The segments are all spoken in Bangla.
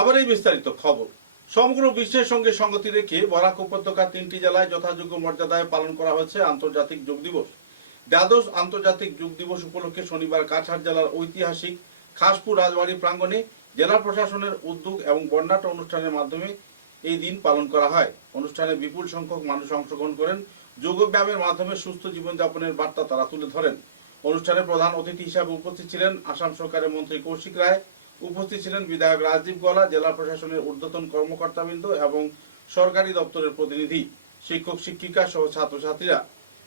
আবার এই বিস্তারিত খবর। সমগ্র বিশ্বের সঙ্গে সঙ্গতি রেখে বরাক উপত্যকার 3টি জেলায় যথাযোগ্য মর্যাদায় পালন করা হয়েছে আন্তর্জাতিক যোগ দিবস। দ্বাদশ আন্তর্জাতিক যোগ দিবস উপলক্ষে শনিবার কাছাড় জেলার ঐতিহাসিক খাসপুর রাজবাড়ী প্রাঙ্গণে জেলা প্রশাসনের উদ্যোগ এবং বর্ণাঢ্য অনুষ্ঠানের মাধ্যমে এই দিন পালন করা হয়। অনুষ্ঠানে বিপুল সংখ্যক মানুষ অংশগ্রহণ করেন। যোগব্যায়ামের মাধ্যমে সুস্থ জীবনযাপনের বার্তা তারা তুলে ধরেন। অনুষ্ঠানে প্রধান অতিথি হিসাবে উপস্থিত ছিলেন আসাম সরকারের মন্ত্রী কৌশিক রায়, উপস্থিত ছিলেন বিধায়ক রাজদীপ গলা, জেলা প্রশাসনের ঊর্ধ্বতন কর্মকর্তাবৃন্দ এবং সরকারি দপ্তরের প্রতিনিধি, শিক্ষক শিক্ষিকা সহ ছাত্রছাত্রীরা।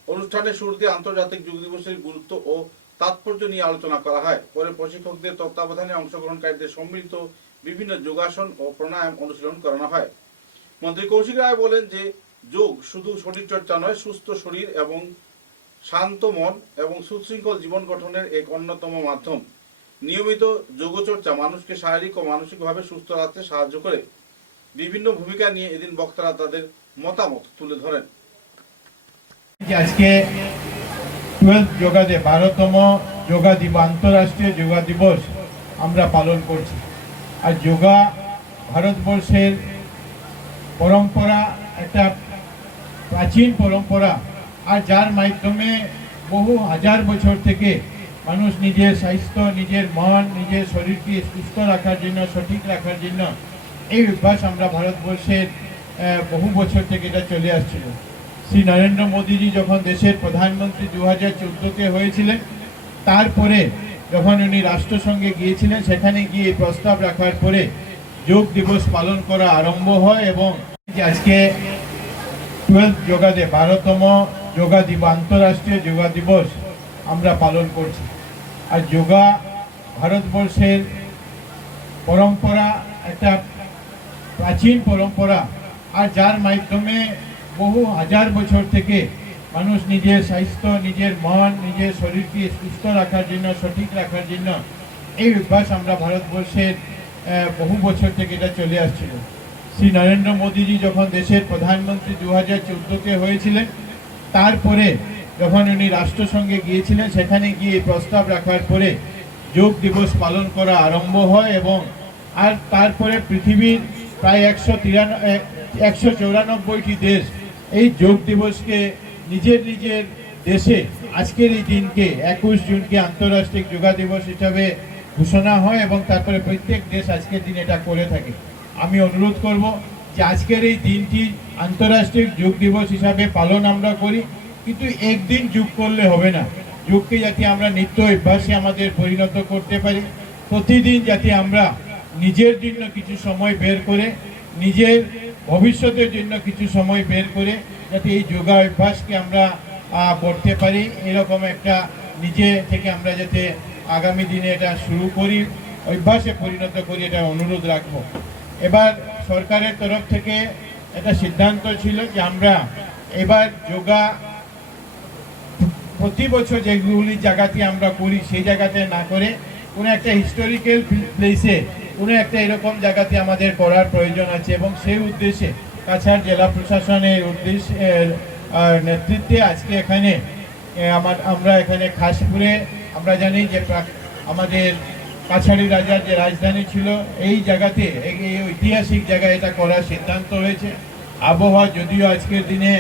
অনুষ্ঠানের শুরুতে আন্তর্জাতিক যোগ দিবসের গুরুত্ব ও তাৎপর্য নিয়ে আলোচনা করা হয়। পরে প্রশিক্ষকদের তত্ত্বাবধানে অংশগ্রহণকারীদের সম্মিলিত বিভিন্ন যোগাসন ও প্রাণায়াম অনুশীলন করানো হয়। মন্ত্রী কৌশিক রায় বলেন যে যোগ শুধু শরীরচর্চা নয়, সুস্থ শরীর এবং শান্ত মন এবং সুশৃঙ্খল জীবন গঠনের এক অন্যতম মাধ্যম। নিয়মিত যোগচর্চা মানুষকে শারীরিক ও মানসিকভাবে সুস্থ রাখতে সাহায্য করে। বিভিন্ন ভূমিকা নিয়ে এদিন বক্তারা তাদের মতামত তুলে ধরেন। আজকে 12তম যোগা দিবস, আন্তর্জাতিক যোগা দিবস আমরা পালন করছি। আর যোগা ভারতবর্ষের পরম্পরা, একটা প্রাচীন পরম্পরা, আর যার মাধ্যমে বহু হাজার বছর থেকে মানুষ নিজের স্বাস্থ্য, নিজের মন, নিজের শরীরকে সুস্থ রাখার জন্য, সঠিক রাখার জন্য এই অভ্যাস আমরা ভারতবর্ষের বহু বছর থেকে এটা চলে আসছিল। শ্রী নরেন্দ্র মোদীজি যখন দেশের প্রধানমন্ত্রী 2014-তে হয়েছিলেন, তারপরে যখন উনি রাষ্ট্রসংঘে গিয়েছিলেন, সেখানে গিয়ে প্রস্তাব রাখার পরে যোগ দিবস পালন করা আরম্ভ হয় এবং আজকে 12তম যোগা দিবস, আন্তর্জাতিক যোগা দিবস আমরা পালন করছি। আর যোগা ভারতবর্ষের পরম্পরা, একটা প্রাচীন পরম্পরা, আর যার মাধ্যমে বহু হাজার বছর থেকে মানুষ নিজের স্বাস্থ্য, নিজের মন, নিজের শরীরকে সুস্থ রাখার জন্য, সঠিক রাখার জন্য এই অভ্যাস আমরা ভারতবর্ষের বহু বছর থেকে এটা চলে আসছিল। শ্রী নরেন্দ্র মোদীজি যখন দেশের প্রধানমন্ত্রী 2014-তে হয়েছিলেন, তারপরে যখন উনি রাষ্ট্রসংঘে গিয়েছিলেন, সেখানে গিয়ে প্রস্তাব রাখার পরে যোগ দিবস পালন করা আরম্ভ হয় এবং আর তারপরে পৃথিবীর প্রায় 194টি দেশ এই যোগ দিবসকে নিজের নিজের দেশে আজকের এই দিনকে 21 জুনকে আন্তর্জাতিক যোগা দিবস হিসাবে ঘোষণা হয় এবং তারপরে প্রত্যেক দেশ আজকের দিন এটা করে থাকে। আমি অনুরোধ করব যে আজকের এই দিনটি আন্তর্জাতিক যোগ দিবস হিসাবে পালন আমরা করি, কিন্তু একদিন যোগ করলে হবে না। যোগকে যাতে আমরা নিত্য অভ্যাসে আমাদের পরিণত করতে পারি, প্রতিদিন যাতে আমরা নিজের জন্য কিছু সময় বের করে, নিজের ভবিষ্যতের জন্য কিছু সময় বের করে যাতে এই যোগা অভ্যাসকে আমরা করতে পারি, এরকম একটা নিজে থেকে আমরা যাতে আগামী দিনে এটা শুরু করি, অভ্যাসে পরিণত করি, এটা অনুরোধ রাখবো। এবার সরকারের তরফ থেকে একটা সিদ্ধান্ত ছিল যে আমরা এবার যোগা প্রতি বছর যেগুলি জায়গাতে আমরা করি সেই জায়গাতে না করে কোনো একটা হিস্টোরিক্যাল প্লেসে, কোনো একটা এরকম জায়গাতে আমাদের করার প্রয়োজন আছে এবং সেই উদ্দেশ্যে কাছাড় জেলা প্রশাসনের নেতৃত্বে আজকে এখানে আমরা এখানে খাসপুরে, আমরা জানি যে আমাদের কাছাড়ি রাজার যে রাজধানী ছিল, এই জায়গাতে এই ঐতিহাসিক জায়গায় এটা করার সিদ্ধান্ত হয়েছে। আবহাওয়া যদিও আজকের দিনে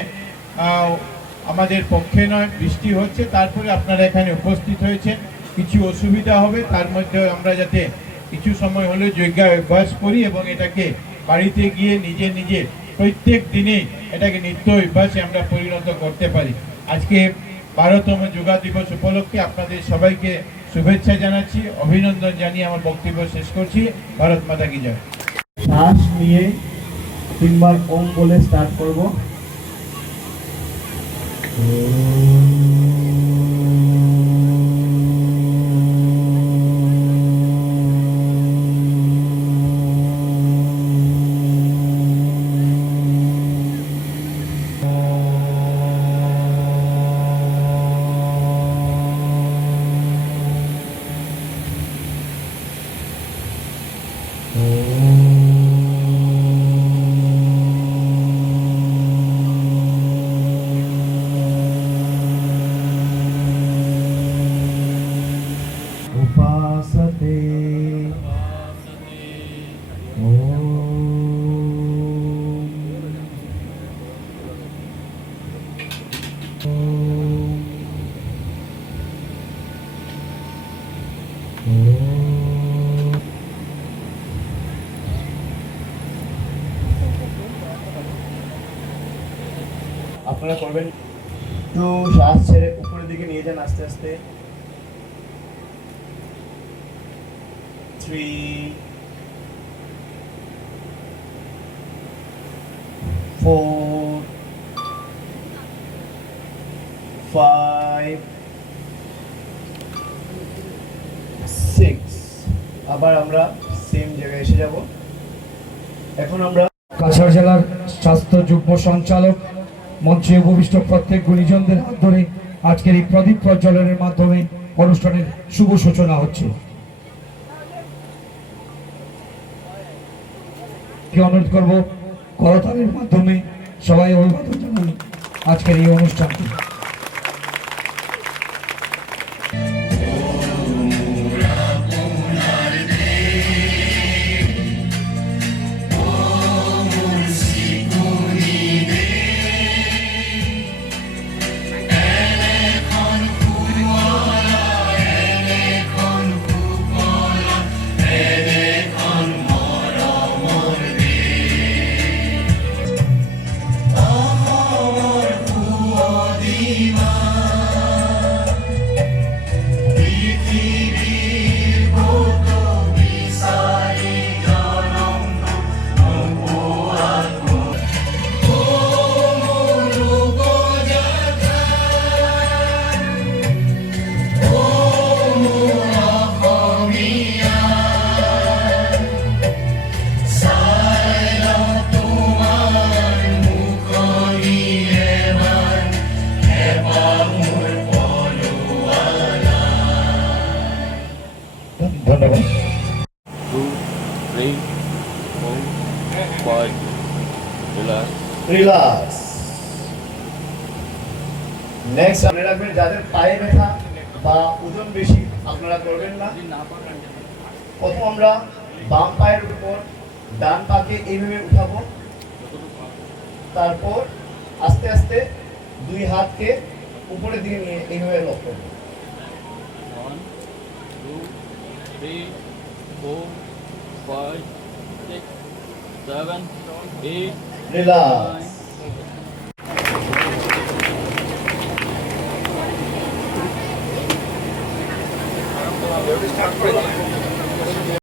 আমাদের পক্ষে নয়, বৃষ্টি হচ্ছে, তারপরে আপনারা এখানে উপস্থিত হয়েছেন, কিছু অসুবিধা হবে, তার মধ্যে আমরা যাতে কিছু সময় হলেও যোগা অভ্যাস করি এবং এটাকে বাড়িতে গিয়ে নিজে নিজে প্রত্যেক দিনে এটাকে নিত্য অভ্যাসে আমরা পরিণত করতে পারি। আজকে 12তম যোগা দিবস উপলক্ষে আপনাদের সবাইকে শুভেচ্ছা জানাচ্ছি, অভিনন্দন জানিয়ে আমার বক্তব্য শেষ করছি। ভারত মাতা কি জয়। শ্বাস নিয়ে 3 বার ওম বলে স্টার্ট করব। আপনারা করবেন, একটু শ্বাস ছেড়ে উপরের দিকে নিয়ে যান আস্তে আস্তে। 3 4 5 6। আবার আমরা সেম জায়গায় এসে যাব। এখন আমরা কাছাড় জেলার স্বাস্থ্য যুগ্ম সঞ্চালক মঞ্চে উপবিষ্ট প্রত্যেক গুণীজনদের হাত ধরে আজকের এই প্রদীপ প্রজ্বলনের মাধ্যমে অনুষ্ঠানের শুভ সূচনা হচ্ছে। অনুরোধ করব করতালির মাধ্যমে সবাই অভিবাদন জানান আজকের এই অনুষ্ঠানটি। ধন্যবাদ। 2, 3, 4, 5. Relax. রিল্যাক্স। নেক্সট মনে রাখবেন, যাদের পায়ে ব্যথা বা ওজন বেশি আপনারা করবেন না। প্রথম আমরা বাম পায়ের উপর ডান পাকে এইভাবে উঠাবো, তারপর আস্তে আস্তে দুই হাতকে উপরের দিকে নিয়ে এইভাবে লক করবো। 1, 2, 3, 4, 5, 6, 7, 8, রিল্যাক্স। 9. স্টার্ট করে